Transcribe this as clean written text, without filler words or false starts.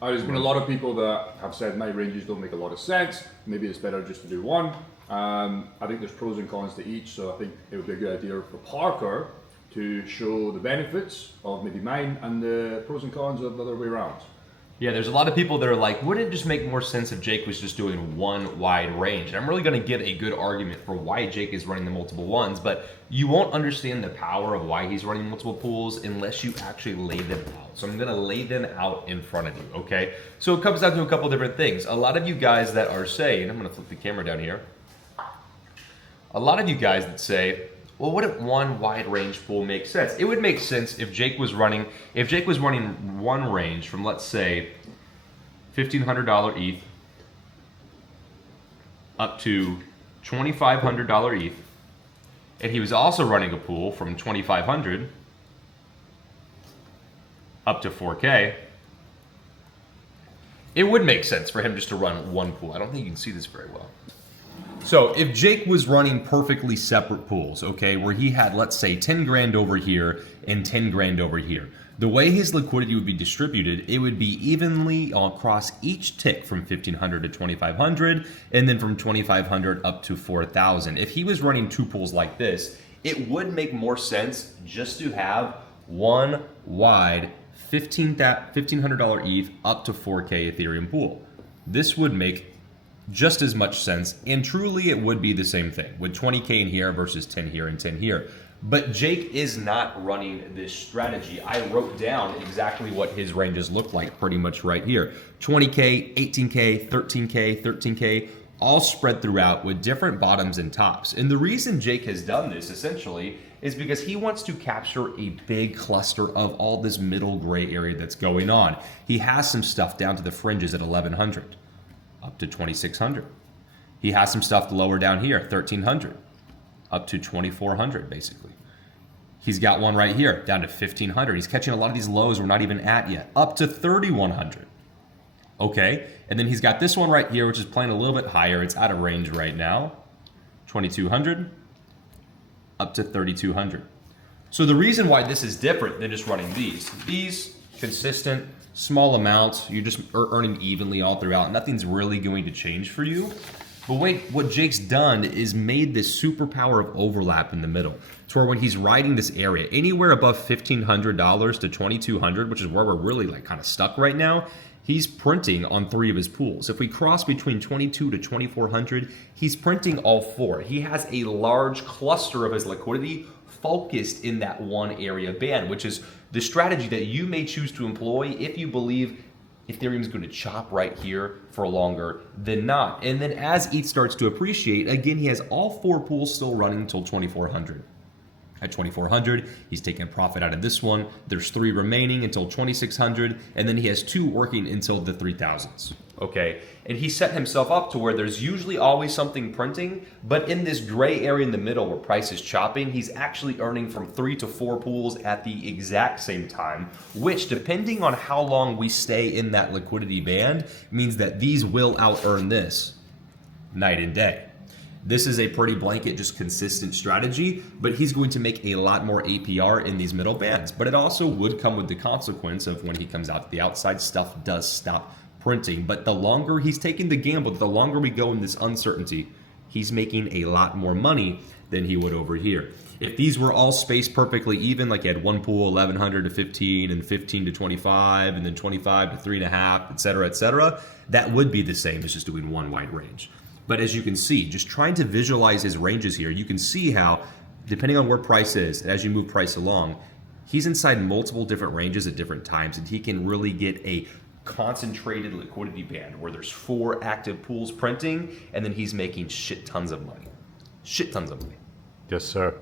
There's been a lot of people that have said my ranges don't make a lot of sense. Maybe it's better just to do one. I think there's pros and cons to each, so I think it would be a good idea for Parker to show the benefits of maybe mine and the pros and cons of the other way around. Yeah, there's a lot of people that are like, wouldn't it just make more sense if Jake was just doing one wide range? And I'm really going to give a good argument for why Jake is running the multiple ones, but you won't understand the power of why he's running multiple pools unless you actually lay them out. So I'm going to lay them out in front of you, okay? So it comes down to a couple different things. A lot of you guys that are saying, I'm going to flip the camera down here. A lot of you guys that say, well, wouldn't one wide range pool make sense? It would make sense if Jake was running one range from, let's say, $1,500 ETH up to $2,500 ETH, and he was also running a pool from 2,500 up to 4K. It would make sense for him just to run one pool. I don't think you can see this very well. So if Jake was running perfectly separate pools, okay, where he had, let's say, 10 grand over here and 10 grand over here, the way his liquidity would be distributed, it would be evenly across each tick from 1,500 to 2,500, and then from 2,500 up to 4,000. If he was running two pools like this, it would make more sense just to have one wide $1,500 ETH up to 4K Ethereum pool. This would make just as much sense, and truly it would be the same thing with 20K in here versus 10 here and 10 here. But Jake is not running this strategy. I wrote down exactly what his ranges look like pretty much right here. 20K, 18K, 13K, 13K, all spread throughout with different bottoms and tops. And the reason Jake has done this essentially is because he wants to capture a big cluster of all this middle gray area that's going on. He has some stuff down to the fringes at 1,100. Up to 2,600. He has some stuff lower down here, 1,300, up to 2,400 basically. He's got one right here, down to 1,500. He's catching a lot of these lows we're not even at yet, up to 3,100. Okay, and then he's got this one right here, which is playing a little bit higher. It's out of range right now, 2,200, up to 3,200. So the reason why this is different than just running these consistent, small amounts, you're just earning evenly all throughout. Nothing's really going to change for you. But wait, what Jake's done is made this superpower of overlap in the middle. To where when he's riding this area, anywhere above $1,500 to 2,200, which is where we're really like kind of stuck right now, he's printing on 3 of his pools. If we cross between 22 to 2,400, he's printing all 4. He has a large cluster of his liquidity focused in that one area band, which is the strategy that you may choose to employ if you believe Ethereum is going to chop right here for longer than not. And then as ETH starts to appreciate, again, he has all 4 pools still running until 2,400. At 2,400, he's taking profit out of this one. There's 3 remaining until 2,600, and then he has 2 working until the 3,000s. Okay, and he set himself up to where there's usually always something printing, but in this gray area in the middle where price is chopping, he's actually earning from 3 to 4 pools at the exact same time, which depending on how long we stay in that liquidity band, means that these will out-earn this night and day. This is a pretty blanket, just consistent strategy, but he's going to make a lot more APR in these middle bands. But it also would come with the consequence of when he comes out to the outside, stuff does stop printing. But the longer he's taking the gamble, the longer we go in this uncertainty, he's making a lot more money than he would over here. If these were all spaced perfectly even, like you had one pool 1,100 to 15 and 15 to 25 and then 25 to 3.5, etc., that would be the same as just doing one wide range. But as you can see, just trying to visualize his ranges here, you can see how, depending on where price is, and as you move price along, he's inside multiple different ranges at different times, and he can really get a concentrated liquidity band where there's 4 active pools printing, and then he's making shit tons of money. Shit tons of money. Yes, sir.